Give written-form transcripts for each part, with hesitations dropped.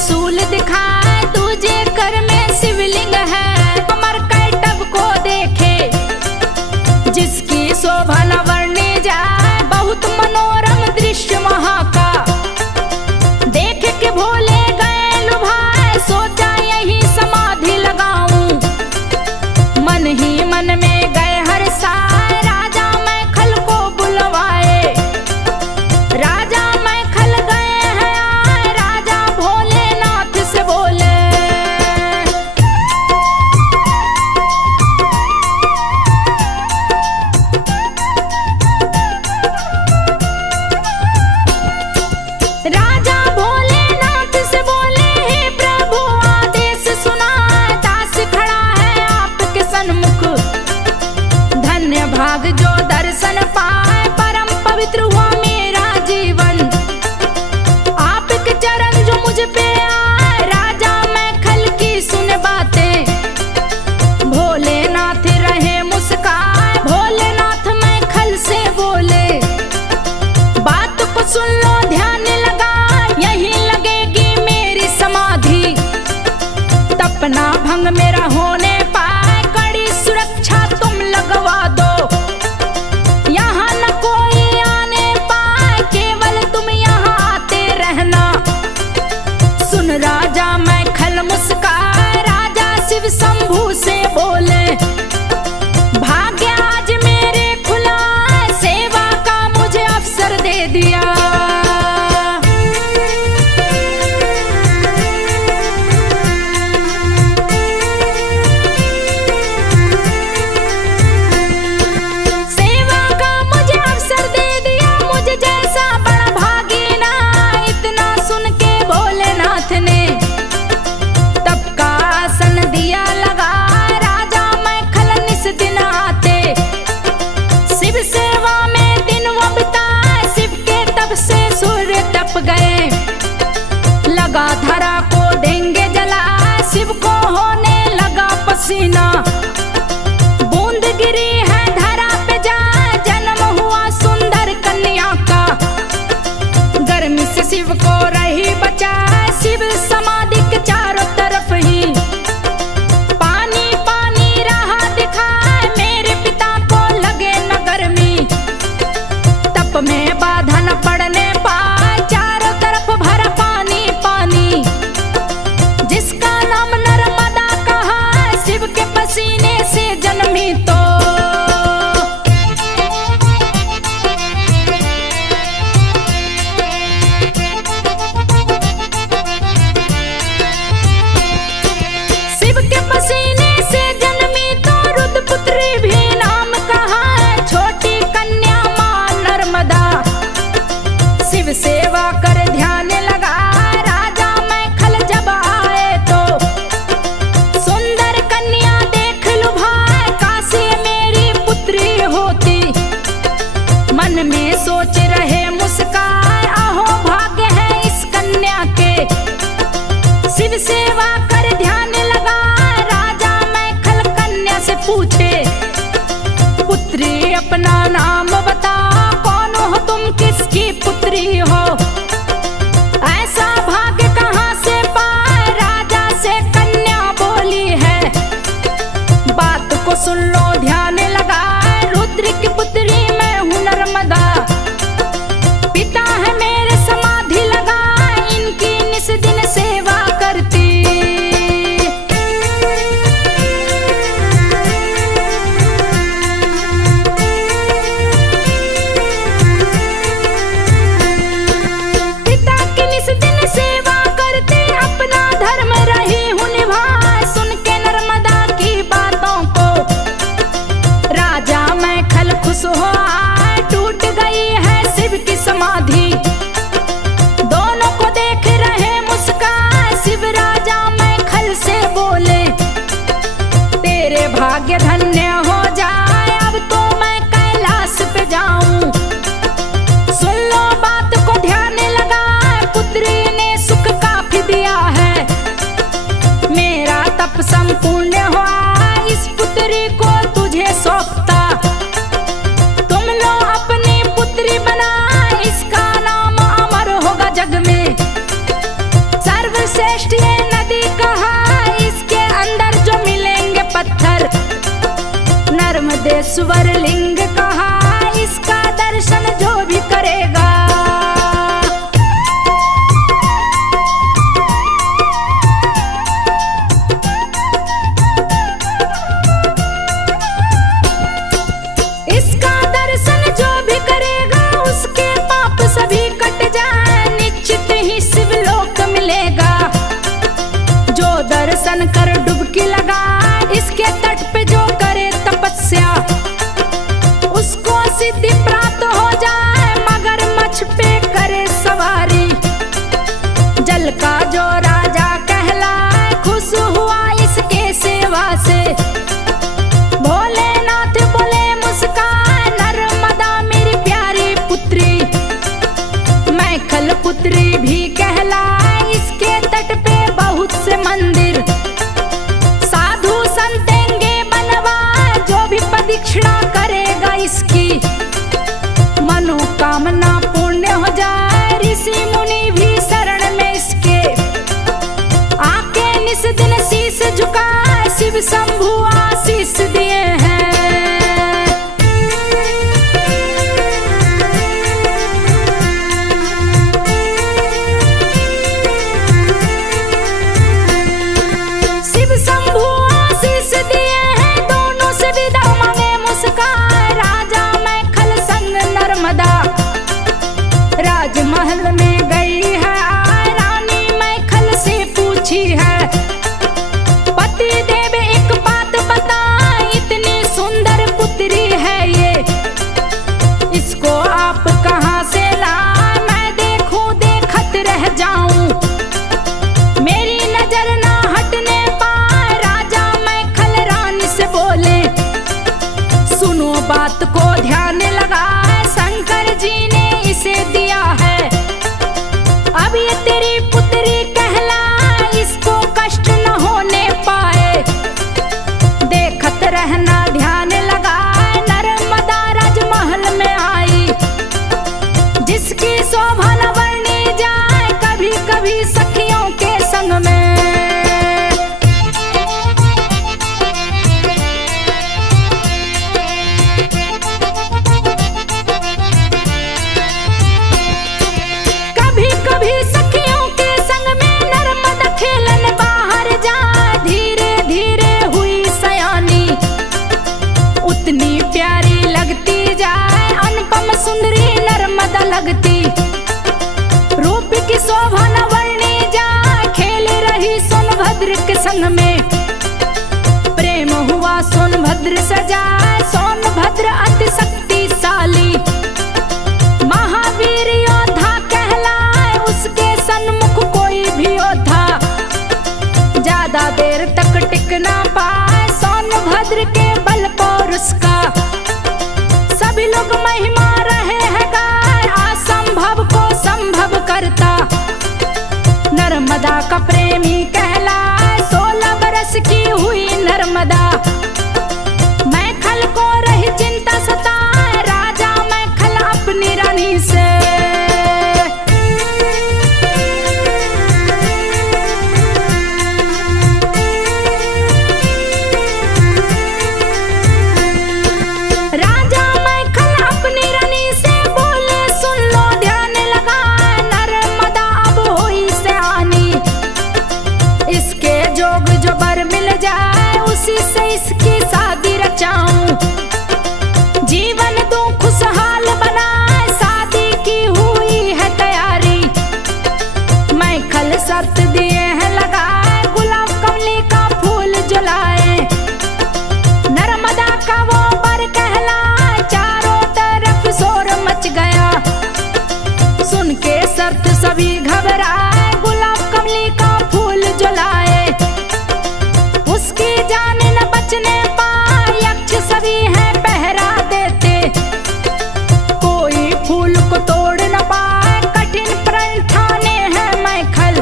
त्रिशूल दिखाए, तुझे कर में शिवलिंग है। कमर कैटब को देखे, जिसकी शोभा न वर्णी जाए, बहुत मनोरम दृश्य वहाँ का। देख के भोले गए लुभाए, सोचा यही समाधि लगाऊं। मन ही मन में गए हर्षाए, राजा मैखल को बुलवाए। राजा मैखल गए हैं आए, राजा भोलेनाथ से बोले। राजा भोलेनाथ से बोले, हे प्रभु आदेश सुना, दास खड़ा है आपके सन्मुख। धन्य भाग जो दर्शन पाए, परम पवित्र हुआ मेरा जीवन। आपके चरण जो मुझ पे आए, राजा मैखल की सुन बातें। भोलेनाथ रहे मुस्काए, भोलेनाथ मैखल से बोले। बात को सुन लो ध्यान लगा, यही लगेगी मेरी समाधि। तपना भंग मेरा होने पाए, कड़ी सुरक्षा तुम लगवा दो। यहाँ न कोई आने पाए, केवल तुम यहाँ आते रहना। सुन राजा मैखल मुस्काए, राजा शिव शंभू से बोले। भाग्य आज मेरे खुला, सेवा का मुझे अवसर दे दिया। सेवा का मुझे अवसर दे दिया, मुझे जैसा बड़ा भागी ना। इतना सुन के भोलेनाथ ने तब का आसन दिया लगा। राजा मैखल निस दिन आते, शिव सेवा में दिन वो बिताए। शिव के तप से सूर्य तप गए, लगा धरा को देंगे जला। शिव को होने लगा पसीना, बूंद गिरी है धरा पे जा। जन्म हुआ सुंदर कन्या का, गर्मी से शिव को रही बचा। शिव समाधि के चारों तरफ ही पानी पानी रहा दिखाए। मेरे पिता को लगे न गर्मी, तप में बाधा न पड़ने पाए। चारों तरफ भरा पानी पानी, जिसका नाम नर्मदा कहा। शिव के पसीने से जन्मी तो शिव के पसीने से जन्मी तो रुद्रपुत्री भी नाम कहा। छोटी कन्या मां नर्मदा, शिव सेवा कर ध्यान लगा। राजा मैखल जब आए तो सुंदर कन्या देख लुभाए। काशी मेरी पुत्री होती, मन में सोच रहे मुस्काए। आहो भाग्य है इस कन्या के, शिव सेवा कर ध्यान लगा। राजा मैखल कन्या से पूछे, पुत्री अपना नाम बता। कौन हो तुम, किसकी पुत्री हो? ऐसा भाग्य कहाँ से पाए? राजा से कन्या बोली है, बात को सुन लो ध्यान लगा। रुद्र की पुत्री मैं हूँ नर्मदा, पिता है मेरे समाधि लगा। इनकी निस दिन सेवा करती। महेश्वर लिंग कहा, इसका दर्शन जो भी करेगा। इसका दर्शन जो भी करेगा उसके पाप सभी कट जाए, निश्चित ही शिवलोक मिलेगा। जो दर्शन कर डुबकी लगा इसके तट पे जो करे तपस्या, उसको सिद्धि प्राप्त हो जाए। मगरमच्छ पे करे सवारी, जल का जो राजा कहलाए, खुश हुआ इसके सेवा से। भोलेनाथ बोले मुस्कान, नर्मदा मेरी प्यारी पुत्री। मैखल पुत्री भी कहलाए, इसके तट पे बहुत से मंदिर। साधु संतेंगे बनवा, जो भी प्रदक्षिणा करेगा इसकी, मनोकामना पूर्ण हो जाए। ऋषि मुनि भी शरण में इसके, आके निस दिन शीश झुकाए, शिव शंभु आशीष दिए हैं। शिव शंभु आशीष दिए हैं, दोनों से विदा मांगे मुस्कान। राजा मैखल संग नर्मदा राजमहल में गई है, रानी मैखल से पूछी है। पति देव एक बात बता, इतनी सुंदर पुत्री है ये, इसको आप कहाँ से ला? मैं देखूं देखत रह जाऊं, मेरी नजर ना हटने पाए। राजा मैखल रानी से बोले, सुनो बात को ध्यान लगा, शंकर जी ने इसे दिया है। अब ये तेरी पुत्री कहला, इसको कष्ट न होने पाए। देखत रहना ध्यान लगा, नर्मदा राजमहल में आई, जिसकी शोभा न वर्णी जाए, कभी कभी सखियों के संग में। कभी कभी सखियों के संग में नर्मदा खेलन बाहर जाए, धीरे धीरे हुई सयानी, उतनी प्यारी लगती जाए, अनुपम सुंदरी नर्मदा लगती। रूप की शोभा न वर्णी जाए, खेल रही सोनभद्र के संग में। प्रेम हुआ सोनभद्र से जाए, सोनभद्र अति शक्तिशाली, महावीर योद्धा कहलाए, उसके सन्मुख कोई भी योद्धा ज्यादा देर तक टिक ना पाए। सोनभद्र के बल पौरुष का सभी लोग महिमा रहे हैं गाय, असंभव को संभव करता नर्मदा का प्रेमी कहलाए। 16 बरस की हुई नर्मदा, मैखल को रही चिंता सताए। राजा मैखल अपनी रानी से राजा मैखल अपनी रानी से बोले, सुन लो ध्यान लगा, नर्मदा अब हुई सयानी। इसके जोग जो बर मिल जाए, उसी से इसकी शादी रचाऊं। जीवन दूं खुशहाल बनाए, शादी की हुई है तैयारी। मैखल शर्त दिए हैं लगाए, गुलाब कमली का फूल जलाए। नर्मदा का वो बर कहलाए, चारों तरफ शोर मच गया। सुन के शर्त सभी घबराए, गुलाब कमली का फूल जलाए। उसकी जान न बचने पाए, यक्ष सभी हैं पहरा देते। कोई फूल को तोड़ न पाए, कठिन प्रण ठाने हैं मैखल।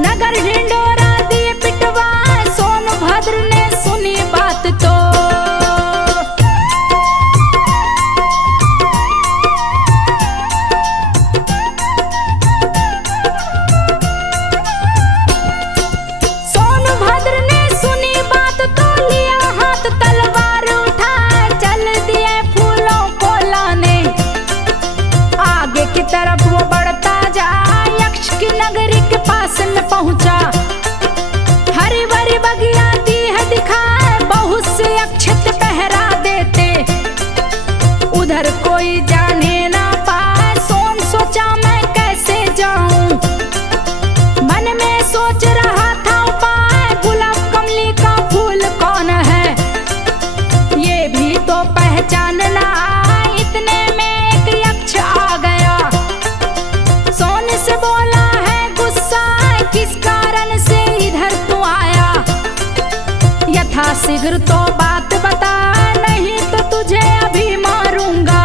नगर ढिंडोरा दिए पिटवाए, सोनभद्र ने सुनी बात तो। से बोला है गुस्सा, किस कारण से इधर तू आया? यथा शीघ्र तो बात बता, नहीं तो तुझे अभी मारूंगा।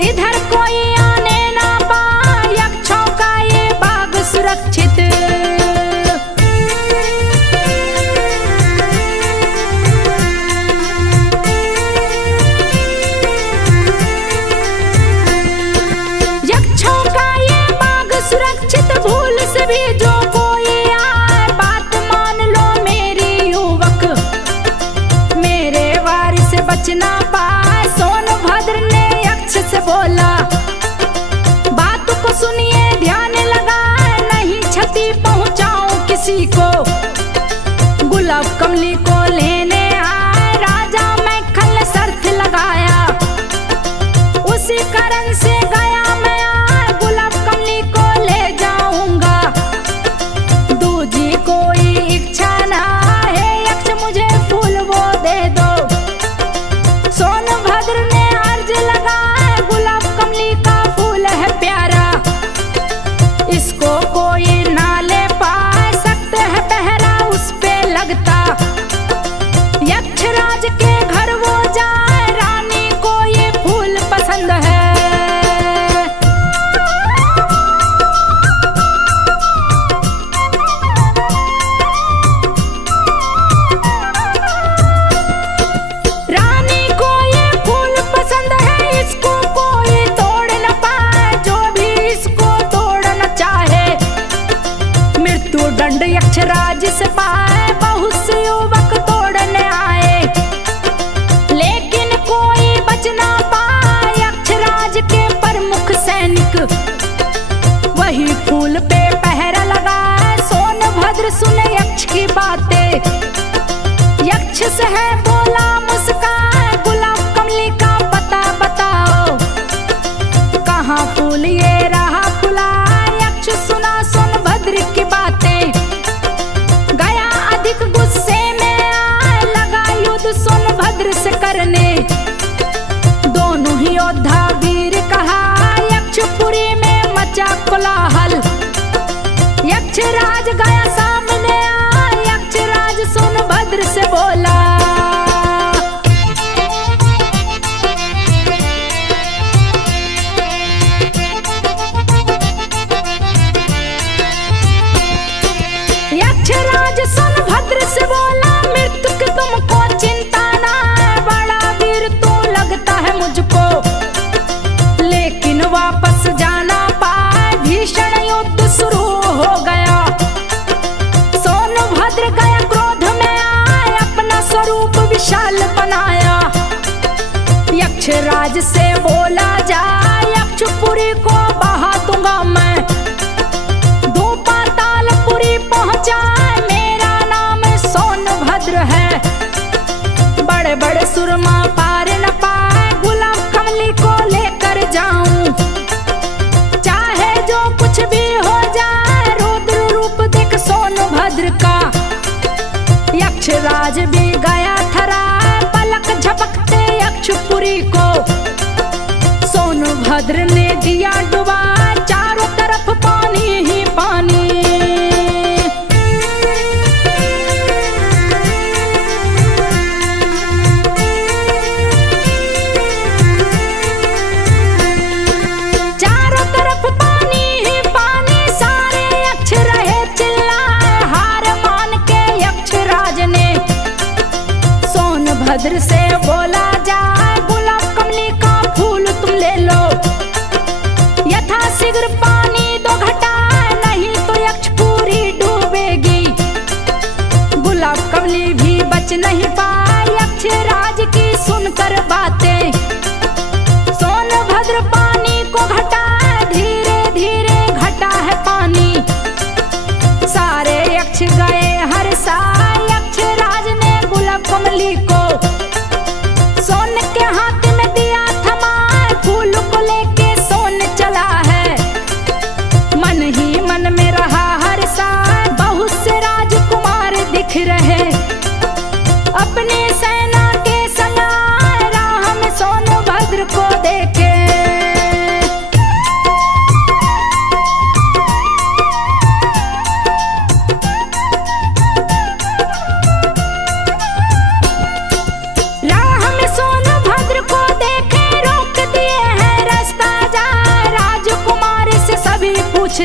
इधर कोई आने ना पाए, यक्षों का ये बाग सुरक्षित। यक्षों का ये बाग सुरक्षित, भूल से भी जो कोई आए, बात मान लो मेरी युवक, मेरे वार से बचना पाए। सोनभद्र ने यक्ष से बोला, बात को सुनिए ध्यान लगाए, नहीं क्षति पहुंचाऊं किसी को। गुलाब कमली को लेने आए, राजा मैं खल शर्त लगाया, उसी कारण से गया मैं आए, गुलाब कमली को ले जाऊंगा। दूजी कोई इच्छा ना है, यक्ष मुझे फूल वो दे दो। सोनभद्र ने अर्ज लगाए, गुलाब कमली का फूल है प्यारा, इसको कोई ना ले पाए, सख्त है पहरा उस पे लगता। यक्षराज के घर वो जाए, रानी को ये फूल पसंद है। रानी को ये फूल पसंद है, इसको कोई तोड़ न पाए, जो भी इसको तोड़ना चाहे मृत्यु दंड यक्षराज से पाए। बहुत से युवक तोड़ने आए, लेकिन कोई बच ना पाए, यक्षराज के प्रमुख सैनिक वही फूल पे पहरा लगाए। सोनभद्र सुने यक्ष की बातें, यक्ष से है बोला मुस्कान, गुलाब कमली का पता बताओ, कहाँ फूल ये रहा फुला। यक्ष सुना सोनभद्र की बातें, गया अधिक गुस्से में आए, लगा युद्ध सोनभद्र से करने। दोनों ही योद्धा वीर कहा, यक्षपुरी में मचा कोलाहल। यक्षराज गया सामने आए, यक्षराज सोनभद्र से बोला, यक्षराज सोनभद्र से बोला, मृत्यु की तुमको चिंता ना है, बड़ा वीर तू लगता है मुझको, लेकिन वापस जाना पाए, भीषण युद्ध शुरू हो गया। सोनभद्र गया क्रोध में आए, अपना स्वरूप विशाल बनाया। यक्षराज से बोला जा, यक्षपुरी को बहा दूंगा मैं, दो पातालपुरी पहुंचा, मेरा नाम सोनभद्र है। बड़े बड़े सुरमा पार न पाए, गुलाब कमली को लेकर जाऊं, चाहे जो कुछ भी हो जाए, रुद्र रूप देख सोनभद्र का। यक्षराज भी गया थरा, पलक झपकते यक्षपुरी को सोनभद्र ने दिया डुबा, चारों तरफ पानी ही पानी। चारों तरफ पानी ही पानी, सारे यक्ष रहे चिल्लाए, हार मान के यक्षराज ने सोनभद्र से बोला जाए, गुलाब कमली का फूल तुम ले लो, यथा शीघ्र पानी दो घटा, नहीं तो यक्षपुरी डूबेगी। गुलाब कमली भी बच नहीं पाए, यक्षराज की सुनकर बातें। सोनभद्र पानी को घटा, धीरे धीरे घटा है पानी, सारे यक्ष गए हर साए। यक्षराज ने गुलाब कमली को सोन के हाथ में दिया थमा, फूल को लेके सोन चला है, मन ही मन में रहा हर साए। बहुत से राजकुमार दिख रहे, अपने सेना के संग राह में सोनभद्र को देखे।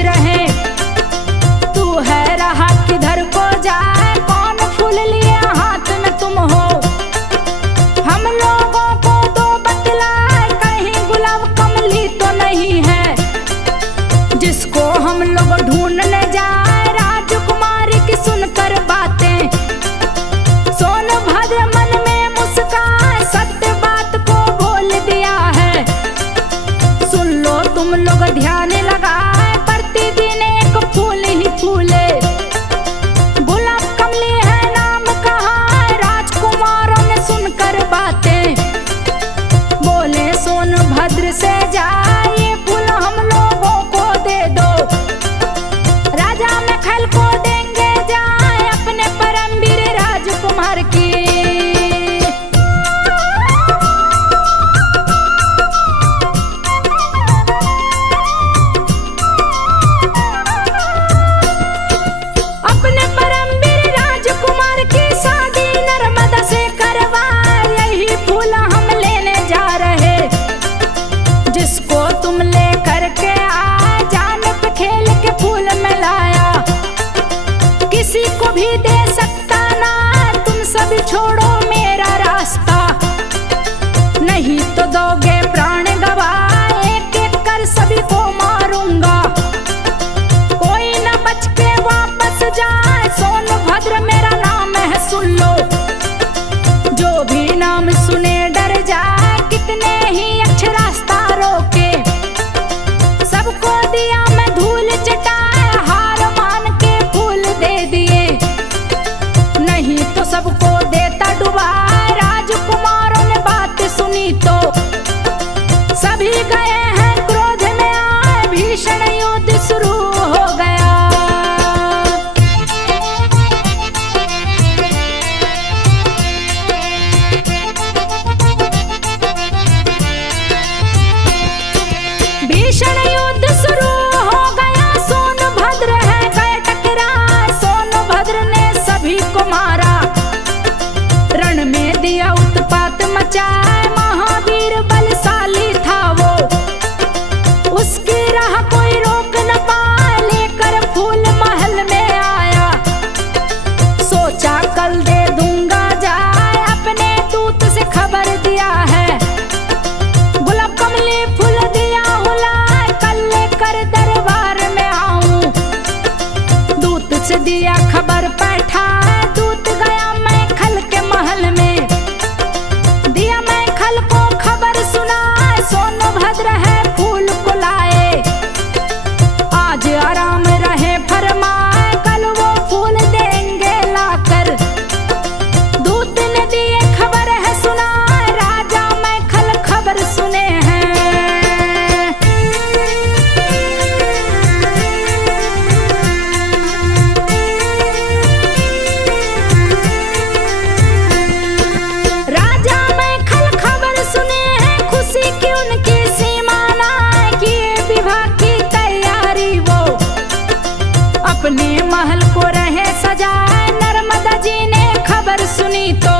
रहे, तू है रहा किधर को जाए, कौन फूल लिए हाथ में तुम हो। हम लोगों को दो बतलाए, कहीं गुलाब कमली तो नहीं है, जिसको हम लोग ढूंढने जाए। राजकुमारी की सुनकर बातें सोनभद्र मन में मुस्काए, सत्य बात को बोल दिया है। सुन लो तुम लोग ध्यान लगाए, प्रतिदिन एक फूल ही फूले, गुलाब कमली है नाम कहा। राजकुमारों ने सुनकर बातें बोले, सोनभद्र से जाए फूल हम लोगों को दे दो। राजा महल को देंगे जाए अपने परमवीर राजकुमार की। अपने परमवीर राजकुमार की शादी नर्मदा से करवाए, यही फूल हम लेने जा रहे, जिसको तुम ले करके आए। जान पे खेल के फूल में लाया, किसी को भी दे सकता ना, तुम सभी छोड़ो मेरा रास्ता, नहीं तो दोगे प्राण गवा। एक एक कर सभी को मारूंगा, कोई न बच के वापस जाए। सोनभद्र मेरा नाम है सुन लो, जो भी नाम सुने डर जाए। कितने ही अच्छे रास्ता रोके, सबको दिया मैं धूल चटाए, हार मान के फूल दे दिए, नहीं तो सबको देता डुबाए। राजकुमारों ने बात सुनी तो सभी गए हैं क्रोध में आए, भीषण युद्ध शुरू हो गया। भीषण युद्ध शुरू हो गया, सोनभद्र है गए टकराए। सोनभद्र ने सभी को मारा, रण में दिया उत्पात मचाए। महावीर बलशाली था वो, उसकी राह कोई रोक न पाए। लेकर फूल महल में आया, सोचा कल दे दूंगा जाए, अपने दूत से खबर दिया है। गुलाब कमली फूल दिया हुलाए, कल लेकर दरबार में आऊं। दूत से दिया खबर बैठाए, दूत गया मैं खल के महल में, दिया मैं खल को खबर सुनाए। सोनभद्र है फूल को लाए, आज आराम रहे फरमाए, कल वो फूल देंगे लाकर। दूत ने दिए खबर है सुनाए, राजा मैं खल खबर सुने हैं। राजा मैं खल खबर सुने हैं, खुशी की उनकी सीमा ना, किए विवाह की तैयारी वो, अपने महल को रहे सजाए। नर्मदा जी ने खबर सुनी तो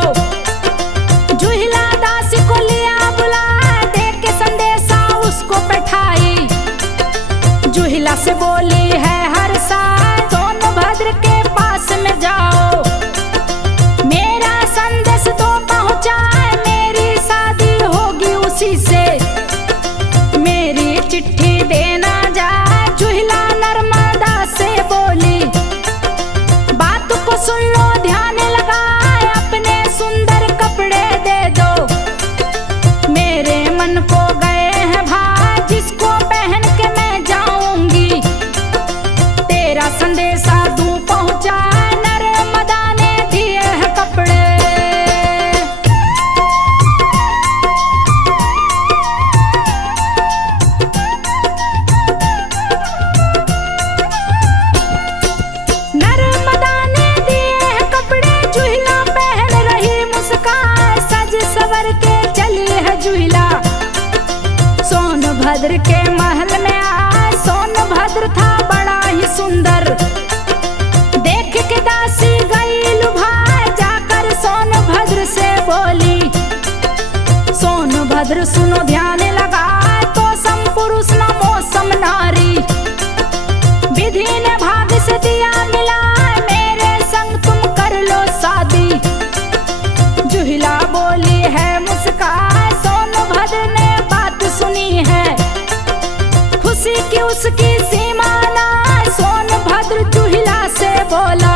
जुहिला दास को लिया बुलाए, दे के संदेशा उसको बैठाई। जुहिला से बोली है हर साल, सोनभद्र के पास में जाओ, मेरा संदेश तो पहुंचाए। मेरी शादी होगी उसी से, मेरी चिट्ठी देना जाए। जुहिला नर्मदा से बोली, बात को सुन लो ध्यान लगाए, अपने सुंदर कपड़े दे दो, मेरे मन को गए हैं भाई, जिसको पहन के मैं जाऊंगी, तेरा संदेशा दूं पहुंचा। नर्मदा ने दिए हैं कपड़े, नर्मदा ने दिए हैं कपड़े। जुहिला पहन रही मुस्कान, सज सवर के चली है जुहिला। सोनभद्र के महल में आए, सोनभद्र था बड़ा ही सुंदर, देख के दासी गई लुभाए। जाकर सोनभद्र से बोली, सोनभद्र सुनो ध्यान लगा, तो सम पुरुष न मौसम नारी, विधि ने भाग से दिया मिला, मेरे संग तुम कर लो शादी। जुहिला बोली है मुस्कान, सोनभद्र ने बात सुनी है, खुशी की उसकी सीमा ना। सोनभद्र जुहिला से बोला,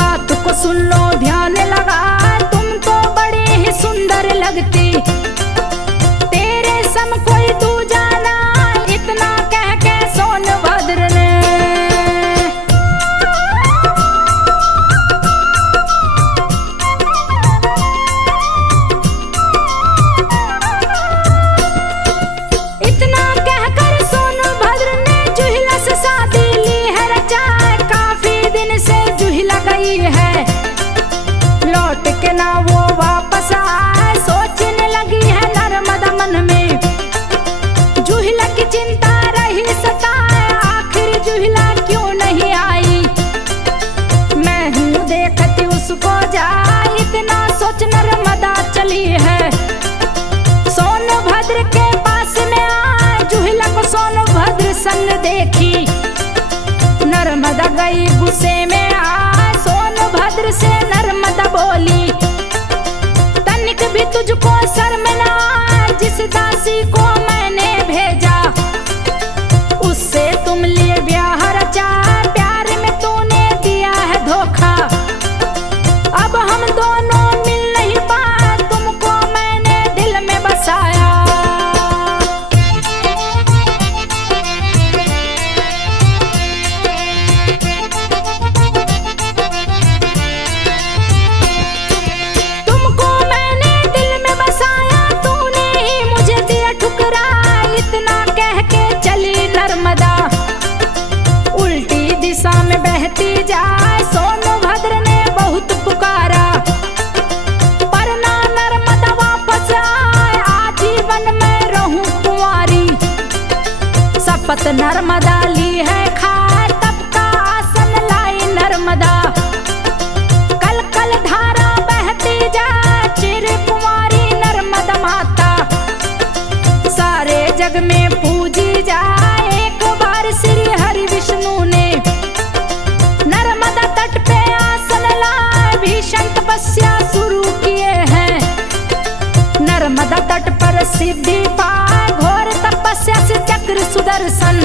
बात को सुन लो ध्यान लगा, तुम तो बड़ी ही सुंदर लगती, तेरे सम कोई दूजा ना। इतना कह के सोनभद्र ने है, लौट के ना वो वापस आए, सोचने लगी है नर्मदा मन में, जुहिला की चिंता रही सताए, आखिर जुहिला क्यों नहीं आई, मैं हूँ देखती उसको जाए, इतना सोच नर्मदा चली है, सोनभद्र के पास में आए, जुहिला को सोनभद्र संग देखी, नर्मदा गई गुस्से में आ, सोनभद्र से नर्मदा बोली, तनिक भी तुझको शर्म ना, जिस दासी को मैंने भेजा, उससे तुम लिए ब्याह रचा, प्यार में तूने दिया है धोखा, अब हम दोनों मिल नहीं पाए, तुमको मैंने दिल में बसाया। उल्टी दिशा में बहती जाए, सोनभद्र ने बहुत पुकारा, पर ना नर्मदा वापस आए, आजीवन में रहूं कुंवारी, शपथ नर्मदा ली है खाए, तब का आसन लाई नर्मदा, कल कल धारा बहती जाए, चिर कुंवारी नर्मदा माता, सारे जग में पूजी जाए, एक बार श्री हरि विष्णु ने नर्मदा तट पे आसन लाए, भीषण तपस्या शुरू किए हैं, नर्मदा तट पर सिद्धि पाए, घोर तपस्या से चक्र सुदर्शन,